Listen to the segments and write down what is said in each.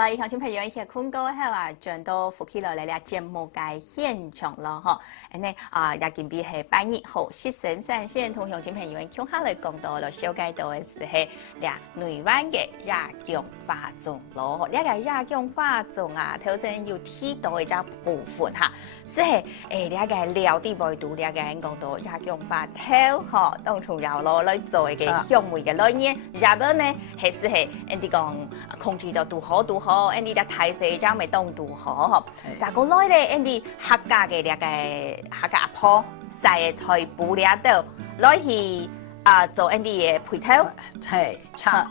好啦，以前小朋友一起困过後啊，轉到福起來嚟啦節目嘅現場咯，嗬。咁呢也見比係8月號雪神山線同鄉親朋友共下來講到了小街道嘅是係倆台灣嘅亞強花種咯，呢個亞強花種啊，頭先有提到一隻部分嚇，是係呢個料啲味道，呢個講到亞強花頭嗬，當從油攞來做嘅香味嘅來源，日本呢係是係人哋講控制到多好。人哋嘅大細將咪當度好，咋個來咧？人哋客家嘅呢個客家阿婆曬嘅菜布料度，來去做人哋嘅配頭，係差，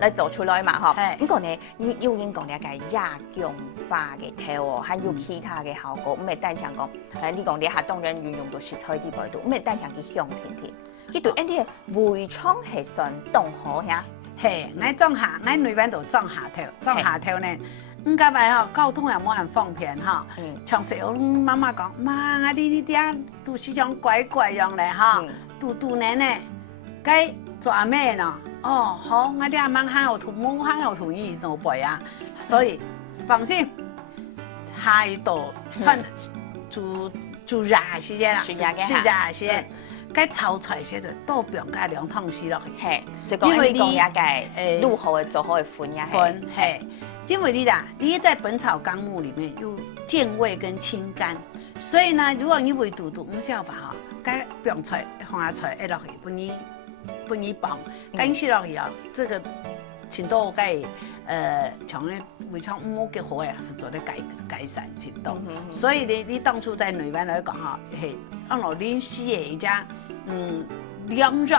來做出來嘛，嗬。咁講呢，要應講呢個亞強花嘅頭哦，還有其他嘅效果，唔係單講你講你下當然運用到食材啲味道，唔係單講佢香甜甜，佢對人哋嘅胃腸係算當好呀。係，我種下，我內邊度種下頭，種下頭呢，唔該咪嗬，交通又冇人方便嗬。從細我媽媽講，媽，我呢啲都是種乖乖樣咧嗬，嘟呢，該做咩呢？哦，好，我啲阿媽喊我同冇喊我同意做背啊，所以放心，下一度穿煮熱時間啦，煮熱時間。該炒菜時就都不用加涼湯絲落去，係，就講你講也嘅入口嘅做好嘅款也係，因為你在《本草綱目》裡面有健胃跟清肝，所以呢，如果你胃肚唔消化哈，該不用菜花菜一落去，不宜放，乾洗落去啊，這個程度該像咧胃腸唔好嘅火呀，是做得改善程度，所以你當初在內灣來講哈，係按落恁煮嘅一家。兩肉，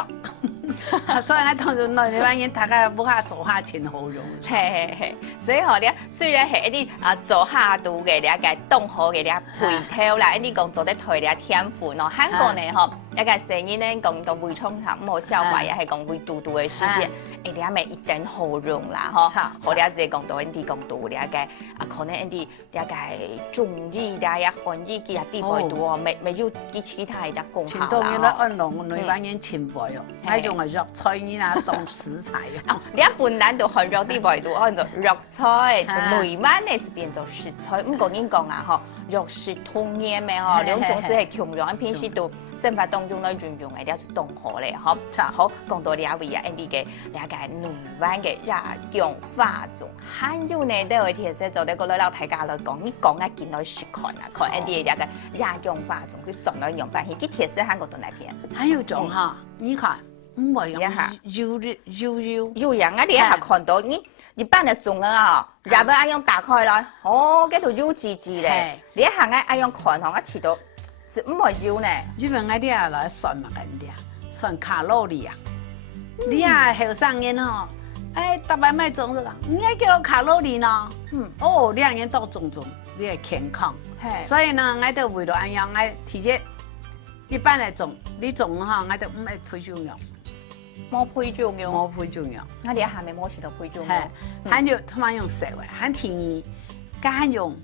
所以我當初內灣人大家唔下做下前後用。係，所以嗬，你雖然係一啲做下肚嘅呢個凍好嘅呢個配頭啦，一啲講做得台呢個天婦咯，韓國呢嗬，一個成日呢講到胃腸上唔好消化，也係講胃肚肚嘅時間，你咪一定好用啦，嗬。我哋即係講到一啲講到呢個可能一啲呢個中醫啦、呀韓醫嘅啲味道哦，未有啲其他嘅功效啦。按農內灣人前輩哦，係用係肉菜呢當食材哦。你一般難度韓肉啲味道，按做肉菜，內灣呢就變做食材。唔講應講啊，嗬，肉食同源咩？嗬，兩種是係強壯，平時都生活當中咧運用嘅，啲就凍河咧，嗬。好，講到呢一位啊，呢啲嘅呢個內灣嘅亞強花種，還有呢都有條先做啲個老大家來講，你講一見到實看啊，看呢啲呢個亞強花種，佢什麼樣辦法？佢條先韓國都來片。還有種哈，你看唔會用有人啊，你一下看到你一般嘅種啊，日本阿用打開來，哦，嗰度油滋滋咧，你一下阿用看下，我吃到是唔會油呢？日本嗰啲啊來算嘛緊啲，算卡路里啊。你啊後生人吼，特別買種這個，唔係叫做卡路里呢。哦，兩人都種，你係健康。所以呢，我都為咗咁樣，我提前一般嚟種，你種哈，我都唔係配種藥。冇配種藥，冇配種藥。我哋一下咪冇吃到配種藥。還有他們用食味，還便宜，加用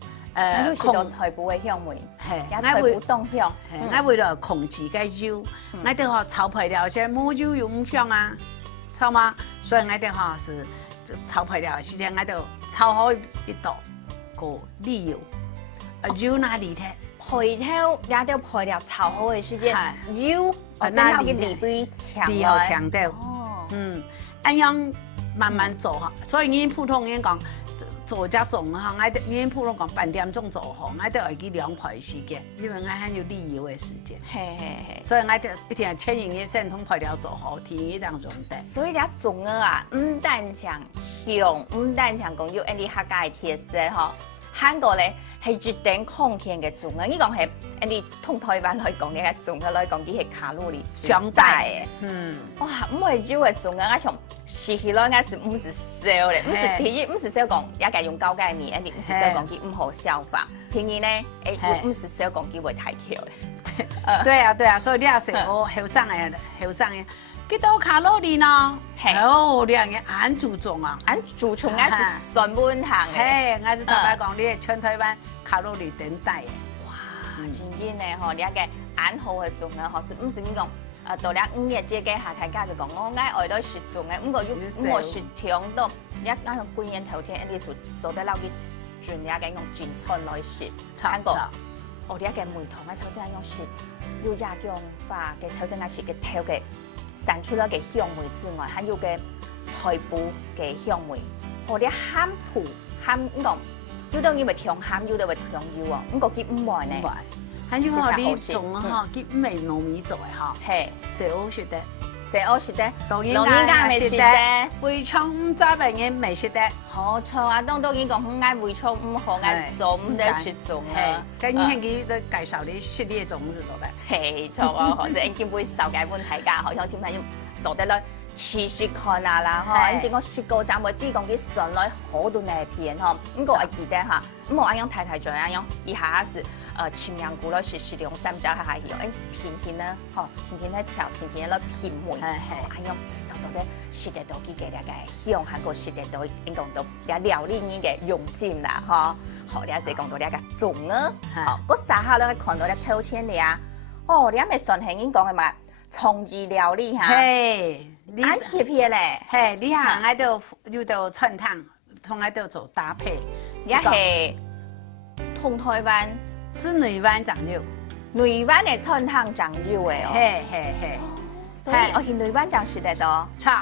有食到菜脯嘅香味，有菜脯凍香。我為咗控制個油，我哋學炒配料些冇油又唔香啊，炒嘛，所以我哋學是炒配料時間我哋炒好一道個豉油，油哪裡睇？配頭也都配料炒好嘅時間，油真係嘅利比強調。咁樣慢慢做哈，所以你普通人講做只種哈，我哋你普通講半點鐘做好，我哋要去兩倍時間，因為我還有豉油嘅時間。所以我哋一定千人一線通配料做好，天一樣用得。所以你種啊，唔單強香，唔單強講有啲客家嘅特色嗬，韓國咧。係絕頂抗性嘅種啊！呢講係你同台灣來講，你嘅種嘅來講，佢係卡路里相大嘅。哇！唔係少嘅種啊！我從食起來，我是唔是少咧？唔是第一，唔是少講，也係用高鈣麵，一啲唔是少講佢唔好消化。第二呢，唔是少講佢會太強咧。對啊，所以你也食好後生嘅。幾多卡路里呢？哦，你係按注重啊，按注重啊是算滿行嘅。我是大家講，你係全台灣卡路里頂大嘅。哇，真嘅呢嗬，你一個按好嘅種啊，嗬，唔是你講到了5月这个下台假就讲我爱到时阵的，不过我是听到一那个过年头天，你做得了去转了个用剪菜来食，看过。哦，你个梅糖嘅頭先用是要加姜花嘅頭先係是嘅頭嘅散出了嘅香味之外，還有嘅菜脯嘅香味。哦，你鹹土鹹講，有當然會調鹹，有當會調油啊。不過佢唔壞呢。唔壞，還有嗬，你種啊嗬，佢唔係糯米做嘅嗬。係，小學的。小學的，老人家未食得，會廠唔知名嘅未食得。好錯啊！當然講唔愛會廠唔好愛做唔得食種啊。咁以前佢都介紹你食呢種就做嘅。係錯啊！或者應該會受解本睇㗎，好像點解要做得咧？試試看啊啦，嗬！你講試過站會啲講啲上來好多那片嗬，咁個我記得嚇，咁我啱樣睇睇咗啱樣，以下是前兩股咧是2兩3隻係有，甜甜咧，嗬，甜甜咧炒，甜甜咧片梅，啱樣就做得食得到幾嘅咧嘅香，係個食得到應講到有料理人嘅用心啦，嗬，好，你一直講到呢個種啊，好，嗰時候咧看到咧透淺咧啊，哦，你係咪順慶已經講嘅嘛？創意料理嚇，係，啱貼片咧，係，你行喺度要到春湯，同喺度做搭配，一係同台灣是內灣醬料，內灣嘅春湯醬料嘅哦，係，所以我去內灣醬食得多，錯，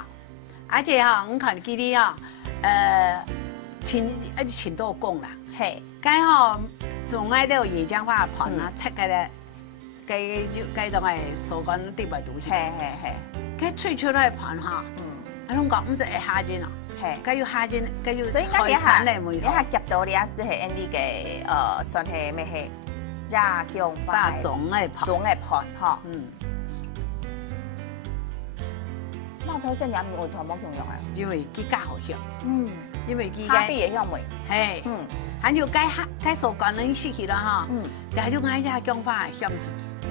而且嚇，我看佢哋嚇，前都講啦，係，咁嚇，仲喺度椰漿花盤啊，切嘅咧。雞種係所講啲為毒氣，佢吹出來盤嚇，我諗講唔係夏天啊，佢要夏天，佢要海產嚟梅糖。你係夾到你係係 Andy 嘅算係咩係炸薑花種嘅盤嚇。那頭先你梅糖冇用用啊？因為佢加好香，因為佢蝦啲嘅香味，係，還有雞所講嘅食起啦嚇，還有嗌炸薑花香氣。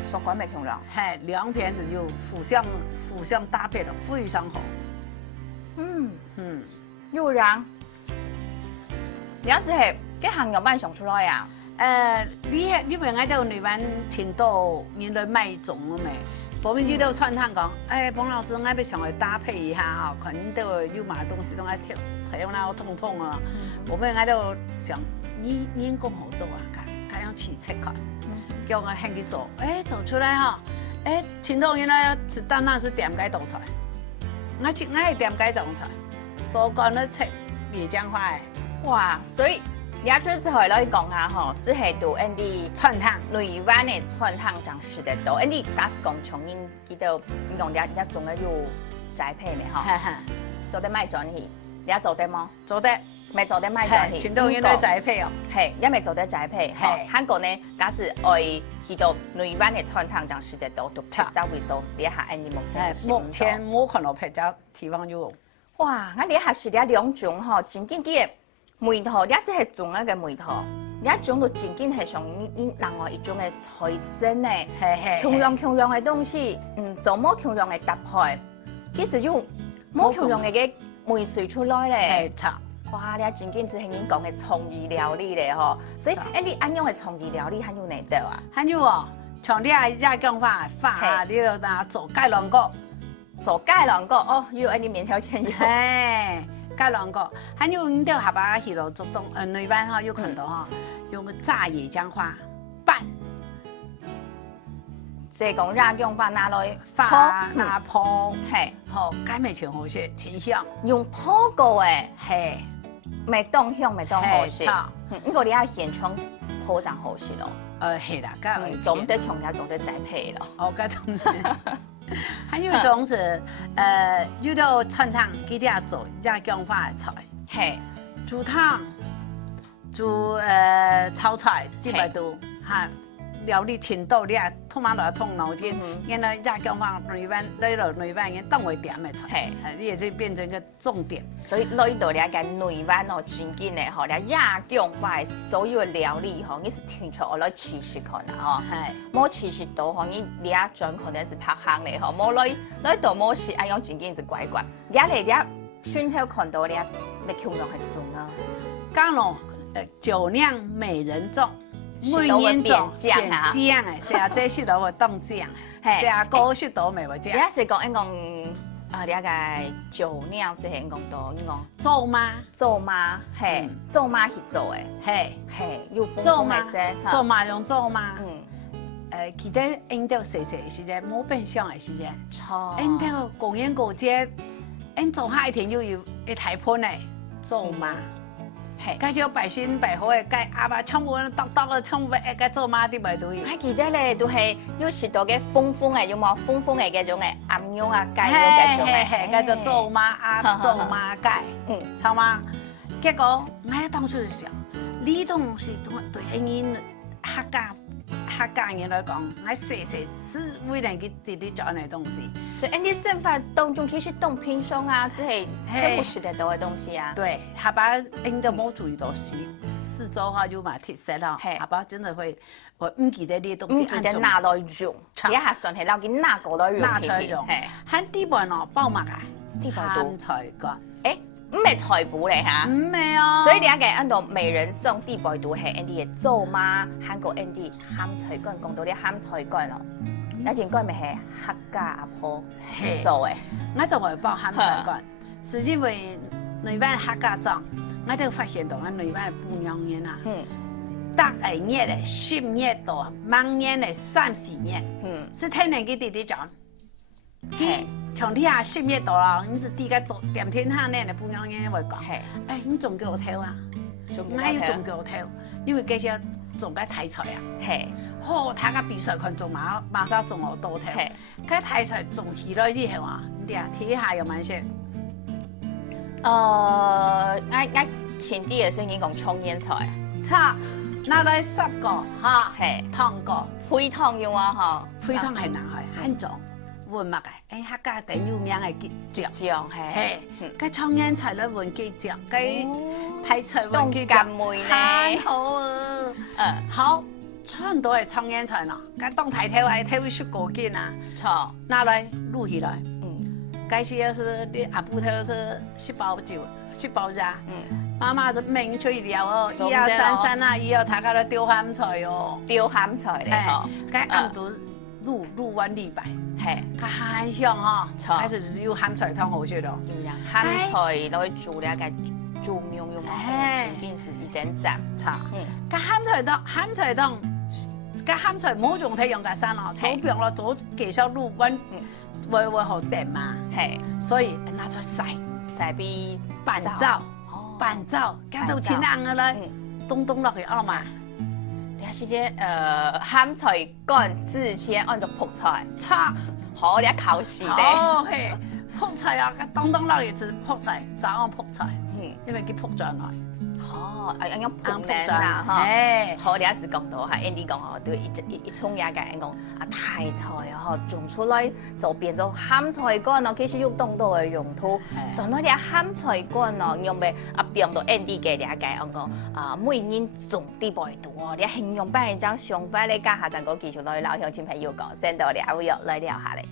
所講咩香料？係兩片子就互相搭配得非常好。又讓，你要是係幾行有賣上出來呀？你因為喺度內灣前度原來賣種了沒？我們就都串湯講，彭老師，我要上來搭配一下哈，可能都有買東西都愛挑，還有那個痛啊。我們喺度想，你講好多啊，佢要去測看。叫我興去做，做出來哈，前頭原來是單單是點解做出來，我係點解做出來，所講咧食椰漿花嘅，哇！所以而家最後來講下嗬，是係到 Andy 川湯，內灣嘅川湯醬食得到 ，Andy 假是講從因記得講一種嘅要栽培咩嗬，做得賣轉去，你家做得嗎？做得。咪做得賣轉去，前頭原來栽培哦，係，因為做得栽培，係，韓國呢，假是愛去到內灣嘅川湯醬食得到，都拍照為數，你下 Andy 目前冇看到拍照地方有。哇，我你下食了2種嗬，真緊嘅梅桃，你是係種一個梅桃，你一種到真緊係上另外一種嘅菜心咧，強樣嘅東西，做冇強樣嘅搭配，其實要冇強樣嘅梅水出來咧。哇！你真緊是係您講嘅創意料理咧嗬，所以你按樣嘅創意料理還有哪道啊？還有哦，像你係炸薑花，你要拿做芥蘭果，做芥蘭果哦，要你面條前有。芥蘭果，還有你到下巴去到做東內灣哈，有看到哈，用個炸椰漿花拌，即係講炸薑花拿來拿泡，係，好，解味全好食，清香，用泡過誒，係。未當香，未當好食。呢個你要現場鋪張好食咯。係啦，梗係總得從家總得栽培咯。哦，梗係。還有一種是遇到川湯，佢哋做炸薑花嘅菜，係煮湯、煮炒菜啲咪都嚇。料理前度你啊，通晚來通腦筋，原來炸薑花內灣來到內灣嘅當為點嘅菜，你也就變成個重點。所以來到你個內灣哦，真緊嘅嗬，你炸薑花嘅所有嘅料理嗬，你是聽出我來試試看啦嗬，冇試試到嗬，你啊轉可能是拍行嚟嗬，冇來到冇試，哎樣真緊是怪怪。你嚟你村口看到你咩橋樣係種啊？講咯，酒釀美人粽。是都会变酱啊，酱诶，是啊，这是都会冻酱，是啊，高是都没有酱。你是讲啊，了解酒酿是很讲多，你讲做吗？做吗？嘿，做吗去做诶，嘿，嘿，又丰富的些，做吗用做吗？其实因到细细时间，冇变相的时间，错，因到公园过节，因做下一天又有一台喷诶，做吗？嘿，介绍百姓百货的，介阿爸全部独独的全部介做妈啲咪都有。我记得咧，都系有时多嘅丰丰嘅，有冇丰丰嘅嗰種嘅暗樣啊、雞肉嗰種嘅，叫做做媽啊，做媽雞，知嘛？結果我當初就想，呢東西對因客家人來講，我細是為能去直接做呢東西。所以啲生活當中其實凍冰霜啊，即係全部食得到嘅東西啊。對，下巴因都冇注意到四周哈有嘛特色咯，下巴真的會唔記得呢東西，唔記得拿來用，而家係順係撈件拿過來用，拿出來用。喺啲飯咯，包乜啊？啲飯鹹菜乾。誒，唔係菜脯嚟嚇，唔係啊。所以你阿嘅按照美人種地白肚係 Andy 嘅做嗎？韓國 Andy 鹹菜乾講到啲鹹菜乾咯。那應該咪係客家阿婆做嘅，我就會包鹹菜乾，是因為內灣客家種，我就發現到我內灣不養人啊，大二月的10月到滿月的30月，是天然嘅地地種，佢從底下10月到啦，你是第個做點天下呢的不養人會講，哎，你種給我挑啊，我要種給我挑，因為這些種嘅題材啊，好，他個比賽看種馬上種好多條，佢題材種起來之後啊，你啊睇下有冇先。我前啲嘅先已經講蔥煙菜，差拿來10個哈，湯個配湯要啊哈，配湯係難去，很重，換乜嘅？誒客家頂有名嘅醬醬係，佢蔥煙菜咧換幾醬，佢題材換幾醬梅呢，好啊，好。全都係蔥煙菜咯，佢當台條係條雪果件啊，錯，拿來滷起來，該是要是啲阿布條是10包酒，10包渣，媽媽就明吹料哦，1、2、3、3啊，以後大家都丟鹹菜哦，丟鹹菜咧嗬，佢按度滷完禮拜，係，佢很香哦，開始只有鹹菜湯好食咯，鹹菜攞去煮咧個煮苗用嘛，前件事一點雜，錯，佢鹹菜湯。cái鹹菜冇用睇用嘅山咯，做病咯，做介紹滷溫，會好甜嘛，係，所以拿出嚟曬俾拌糟，拌糟，加到錢硬嘅啦，凍落去啱嘛。你係先鹹菜乾之前按照泡菜，差，好你考試咧。哦係，泡菜啊，凍落去就泡菜，早按泡菜，因為佢泡上來。哦，咁樣碰靚啊，嗬，好，你一直講到，係 Andy 講哦，對一葱也嘅講啊，題材啊，嗬，種出來就變咗鹹菜乾咯，其實有當到嘅用途。上來啲鹹菜乾咯，用咪啊變到 Andy 嘅啲嘅講啊，每人種啲擺度哦，啲形容版係將相反咧，家下陣個技術來老鄉親朋友講，先到了會約來聊下嚟。